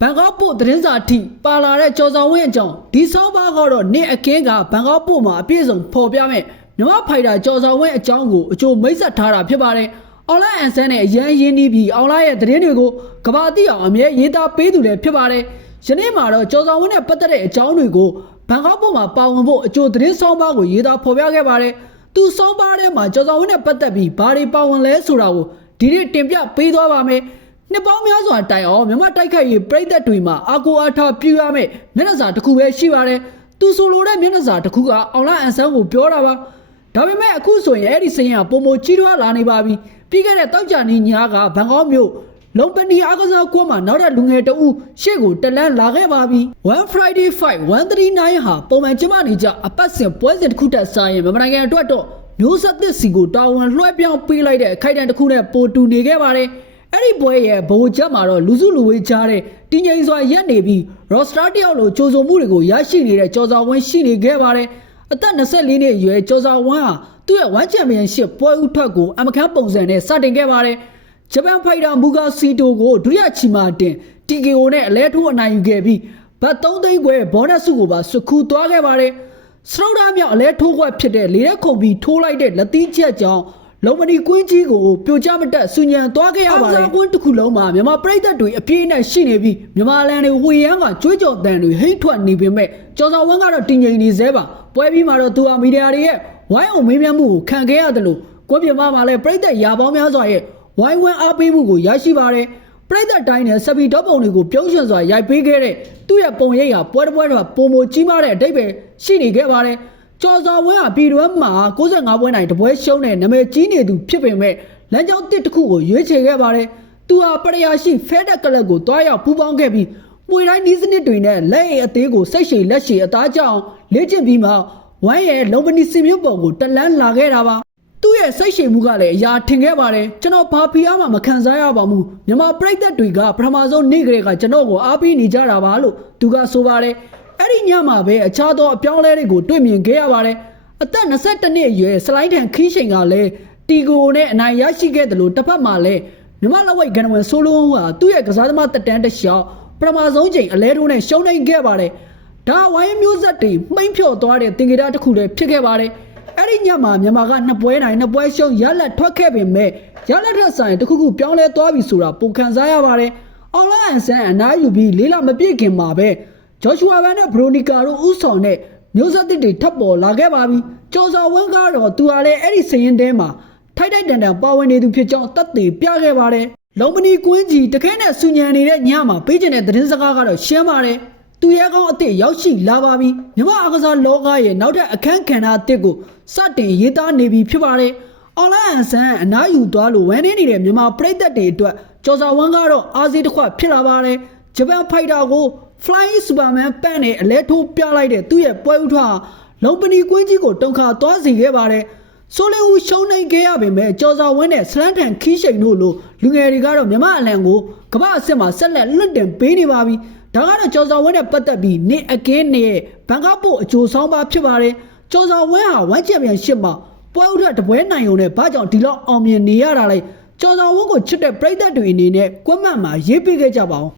ဘန်ကောက်ပို့သတင်းစာထိပါလာတဲ့ကျော်စောဝင်းအကြောင်းဒီဆောင်းပါးကတော့နေ့အခင်းကဘန်ကောက်ပို့မှာအပြည့်စုံဖော်ပြမယ်မြန်မာဖိုက်တာကျော်စောဝင်းအကြောင်းကိုအကျိုးမိတ်ဆက်ထားတာဖြစ်ပါတယ်။အောင်လိုက်အန်ဆန်းနဲ့အရန်ရင်းနှီးပြီးအောင်လိုက်ရဲ့သတင်းတွေကိုကဘာတိအောင်အမြဲရေးသားပေးသူလည်းဖြစ်ပါတယ်။ယနေ့မှာတော့ကျော်စောဝင်းနဲ့ပတ်သက်တဲ့အကြောင်းတွေကိုဘန်ကောက်ပို့မှာပါဝင်ဖို့အကျိုးသတင်းဆောင်းပါးကိုရေးသားဖော်ပြခဲ့ပါတယ်။သူဆောင်းပါးထဲမှာကျော်စောဝင်းနဲ့ပတ်သက်ပြီးဘာတွေပါဝင်လဲဆိုတာကိုဒီနေ့တင်ပြပေးသွားပါမယ်။နှစ်ပေါင်းများစွာတိုင်အောင်မြန်မာတိုက်ခိုက်ရေးပြည်သက်တွေမှာအာကိုအားထားပြရမယ်မျက်နှာစာတစ်ခုပဲရှိပါတယ်။သူဆိုလိုတဲ့မျက်နှာစာတစ်ခုကအောင်လိုက်အန်ဆန်းကိုပြောတာပါ။ဒါပေမဲ့အခုဆိုရင်အဲ့ဒီစရင်ကပုံမကြီးထွားလာနေပါပြီ။ပြီးခဲ့တဲ့တောက်ကြနေညာကဘန်ကောက်မြို့လုံပနီအားကစားကွင်းမှာနောက်ထပ်လူငယ်တအုပ်ရှေ့ကိုတလန်းလာခဲ့ပါပြီ။ One Friday Fight 139ဟာပုံမှန်ကျင်းပနေကြအပတ်စဉ်ပွဲစဉ်တစ်ခုတက်စားရင်မြန်မာနိုင်ငံအတွက်တော့မျိုးဆက်သစ်စီကိုတာဝန်လွှဲပြောင်းပေးလိုက်တဲ့အခိုက်အတန့်တစ်ခုနဲ့ပိုတူနေခဲ့ပါတယ်။အဲ့ဒီပွဲရဲ့ဗိုလ်ချက်မှာတော့လူစုလူဝေးကြားတဲ့တင်းငိမ်စွာရက်နေပြီးရော့စတာတယောက်လိုကြိုးစုံမှုတွေကိုရရှိနေတဲ့ကျော်စောဝင်းရှိနေခဲ့ပါတယ်။အသက်24နှစ်အရွယ်ကျော်စောဝင်းဟာသူ့ရဲ့ဝမ်ချန်ပီယံရှစ်ပွဲဥထွက်ကိုအမခန်းပုံစံနဲ့စတင်ခဲ့ပါတယ်။ဂျပန်ဖိုက်တာမူဂါစီတိုကိုဒုတိယချီမာတင် TKO နဲ့အလဲထိုးအနိုင်ယူခဲ့ပြီးဘတ်3သိန်းခွဲဘောနက်စုကိုပါဆွခူသွားခဲ့ပါတယ်။စရုပ်သားမြောက်အလဲထိုးခွက်ဖြစ်တဲ့လေရက်ခုန်ပြီးထိုးလိုက်တဲ့လက်သီးချက်ကြောင့်လုံမနီကွင်းကြီးကိုပြိုကျမတက်ဆူညံသွားခဲ့ရပါတယ်။ကွင်းတစ်ခုလုံးမှာမြန်မာပြည်သက်တွေအပြည့်နဲ့ရှိနေပြီးမြန်မာလန်တွေဝေရန်ကကြွေးကြော်တန်တွေဟိတ်ထွက်နေပေမဲ့ကျော်စောဝင်းကတော့တင်ငိန်နေသေးပါပွဲပြီးမှာတော့သူဟာမီဒီယာတွေရဲ့ဝိုင်းအောင်မေးမြန်းမှုကိုခံခဲ့ရတယ်လို့ကွင်းပြင်မှာလည်းပြည်သက်ရာပေါင်းများစွာရဲ့ဝိုင်းဝန်းအားပေးမှုကိုရရှိပါတယ်။ပြည်သက်တိုင်းနဲ့စပီတော့ပုံတွေကိုပြုံးရွှင်စွာရိုက်ပေးခဲ့တဲ့သူ့ရဲ့ပုံရိပ်ဟာပွဲတစ်ပွဲတော့ပုံမကြီးမားတဲ့အဓိပ္ပာယ်ရှိနေခဲ့ပါတယ်။ကျော်စောဝင်းဟာပြည်တွင်းမှာ65ပွဲနိုင်တပွဲရှုံးတဲ့နာမည်ကြီးနေသူဖြစ်ပေမဲ့လမ်းကြောင်းတစ်တစ်ခုကိုရွေးချယ်ခဲ့ပါတယ်။သူဟာပရိယာရှိဖဲဒက်ကလပ်ကိုတွားရောက်ပူးပေါင်းခဲ့ပြီးပွေတိုင်းနီးစနစ်တွေနဲ့လက်အိတ်အသေးကိုစိတ်ရှည်လက်ရှည်အသားကျအောင်လေ့ကျင့်ပြီးမှဝမ်းရဲ့လုံပနီစင်မြို့ပုံကိုတလန်းလာခဲ့တာပါ။သူ့ရဲ့စိတ်ရှည်မှုကလည်းအရာထင်ခဲ့ပါတယ်ကျွန်တော်ဘာဖီအားမှမခံစားရပါဘူးမြန်မာပြည်သက်တွေကပထမဆုံးနေ့ကလေးကကျွန်တော်ကိုအားပေးနေကြတာပါလို့သူကဆိုပါတယ်အဲ့ဒီညမှာပဲအခြားသောအပြောင်းလဲတွေကိုတွေ့မြင်ခဲ့ရပါတယ်အသက်22နှစ်အရွယ်စလိုင်းထန်ခီးရှိန်ကလည်းတီဂိုနဲ့အနိုင်ရရှိခဲ့တယ်လို့တစ်ဖက်မှာလည်းမြန်မာလက်ဝိတ်ကန်ဝင်ဆိုလိုဟာသူ့ရဲ့ကစားသမားတက်တန်းတစ်လျှောက်ပထမဆုံးချိန်အလဲထိုးနဲ့ရှုံးနိုင်ခဲ့ပါတယ်ဒါဝိုင်းမျိုးဆက်တွေမှိမ့်ဖြော်သွားတဲ့တင်ကြတာတစ်ခုလည်းဖြစ်ခဲ့ပါတယ်အဲ့ဒီညမှာမြန်မာက2ပွဲနိုင်2ပွဲရှုံးရလက်ထွက်ခဲ့ပေမဲ့ရလက်ထက်ဆိုင်တစ်ခုခုပြောင်းလဲသွားပြီဆိုတာပုံခံစားရပါတယ်အောင်လိုက်အန်ဆန်အနားယူပြီးလေးလမပြည့်ခင်မှာပဲဂျော်ရှူအာဗန်နဲ့ဘရိုနီကာတို့ဥဆောင်တဲ့မျိုးဆက်တွေထပ်ပေါ်လာခဲ့ပါပြီကျော်စောဝင်းကတော့သူဟာလည်းအဲ့ဒီစရင်တဲမှာထိုက်တန်ပါဝင်နေသူဖြစ်ကြောင်းသက်သေပြခဲ့ပါတယ်လုံပနီကွင်းကြီးတခဲနဲ့ဆူညံနေတဲ့ညမှာပေးကျင်တဲ့သတင်းစကားကတော့ရှင်းပါတယ်သူရဲကောင်းအစ်စ်ရောက်ရှိလာပါပြီမြန်မာအကစားလောကရဲ့နောက်ထပ်အခန်းကဏ္ဍအစ်စ်ကိုစတင်ရေးသားနေပြီဖြစ်ပါတယ်အောင်လိုက်အန်ဆန်အနားယူသွားလို့ဝမ်းနေနေတဲ့မြန်မာပြည်သက်တွေအတွက်ကျော်စောဝင်းကတော့အားစီးတစ်ခွဖြစ်လာပါတယ်ဂျပန်ဖိုက်တာကို Flying Superman ပန့်နဲ့အလဲထိုးပြလိုက်တဲ့သူ့ရဲ့ပွဲဥထွားလုံပနီကွင်းကြီးကိုတုံခါသွားစေခဲ့ပါတယ်ဆိုလီဦးရှုံးနိုင်ခဲ့ရပေမဲ့ကျော်စောဝင်းနဲ့စလန်ထန်ခီးရှိန်တို့လိုလူငယ်တွေကတော့မြမအလံကိုကမ္ဘာအဆင့်မှာဆက်လက်လွတ်တင်ပေးနေပါပြီဒါကတော့ကျော်စောဝင်းနဲ့ပတ်သက်ပြီးနေ့အကင်းနဲ့ဘန်ကောက်ပို့အကျိုးဆောင်ပါဖြစ်ပါတယ်ကျော်စောဝင်းဟာဝမ်ချန်ပီယံရှစ်မှာပွဲဥထွက်တပွဲနိုင်ုံနဲ့ဘာကြောင့်ဒီလောက်အောင်မြင်နေရတာလဲကျော်စောဝင်းကိုချစ်တဲ့ပြည်သက်တွေအနေနဲ့ကွက်မှတ်မှာရေးပေးခဲ့ကြပါဦး